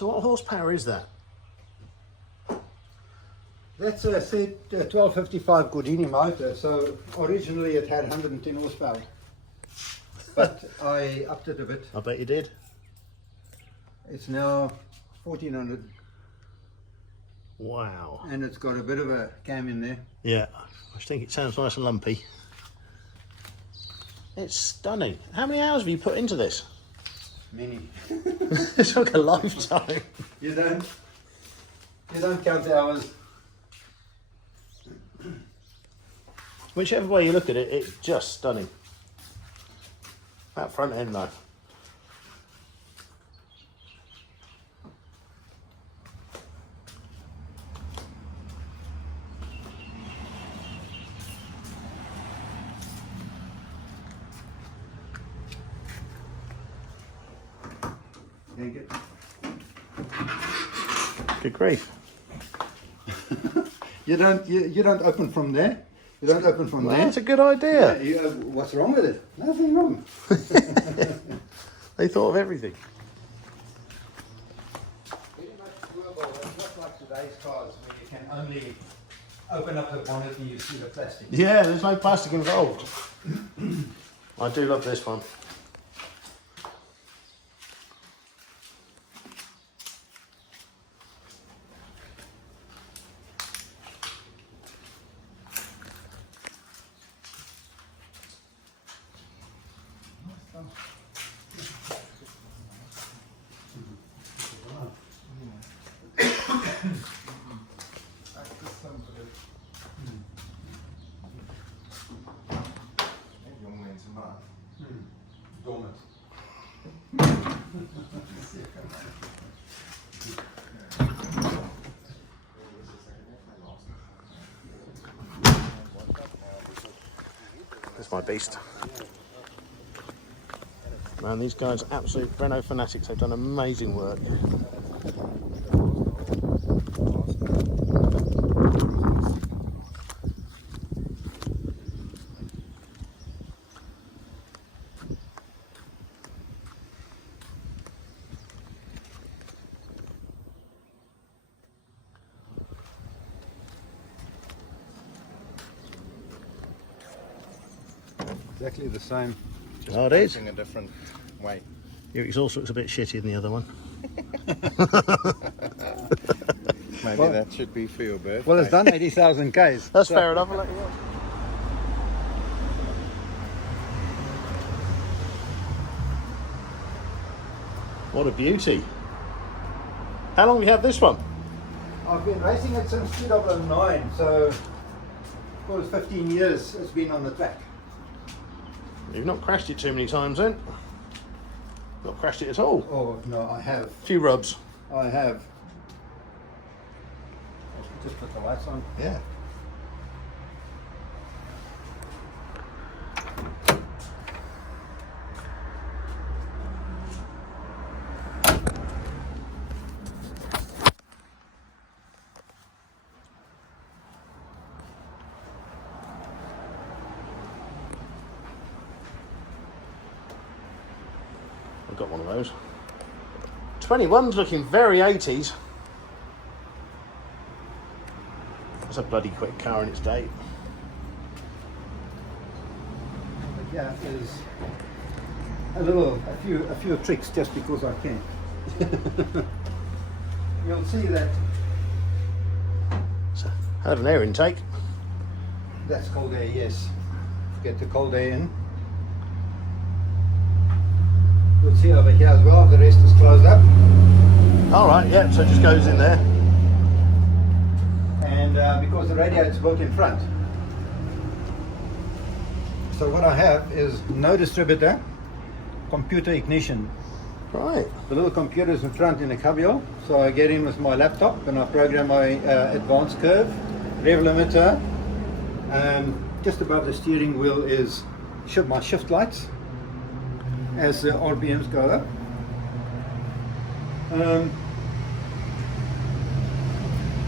So what horsepower is that? That's a 1255 Gordini motor, so originally it had 110 horsepower. But I upped it a bit. I bet you did. It's now 1400. Wow. And it's got a bit of a cam in there. Yeah, I think it sounds nice and lumpy. It's stunning. How many hours have you put into this? Many. It's like a lifetime. You don't count the hours. Whichever way you look at it, it's just stunning. That front end though. Good grief. You don't open from there. You don't open from Well, there. that's a good idea. What's wrong with it? Nothing wrong. They thought of everything. Very much doable. It's not like today's cars where you can only open up the bonnet and you see the plastic. Yeah, there's no plastic involved. I do love this one. That's my beast. Man, these guys are absolute Renault fanatics. They've done amazing work. Exactly the same. Just Oh, it is? in a different way. Your exhaust looks a bit shitty than the other one. Maybe Well- that should be for your birthday. Well, it's done 80,000 Ks. That's So- fair enough. I'll let you watch. What a beauty. How long have you had this one? I've been racing it since 2009, so of course 15 years it's been on the track. You've not crashed it too many times then? Not crashed it at all? Oh, no, I have. A few rubs. I have. Just put the lights on. Yeah. I've got one of those. 21's looking very 80s. It's a bloody quick car in its day. But yeah, there's a few tricks just because I can. You'll see that It's a hell of an air intake. that's cold air, yes. Get the cold air in. You'll see over here as well, the rest is closed up. Alright, yeah, so it just goes in there. And because the radiator is built in front. So what I have is no distributor, computer ignition. Right. The little computer is in front in the cubbyhole, so I get in with my laptop and I program my advanced curve, rev limiter. Just above the steering wheel is my shift lights as the RPMs go up.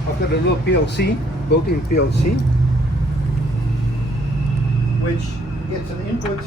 I've got a little PLC, built-in PLC, which gets an input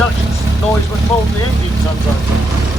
induction noise much more than the engine sometimes.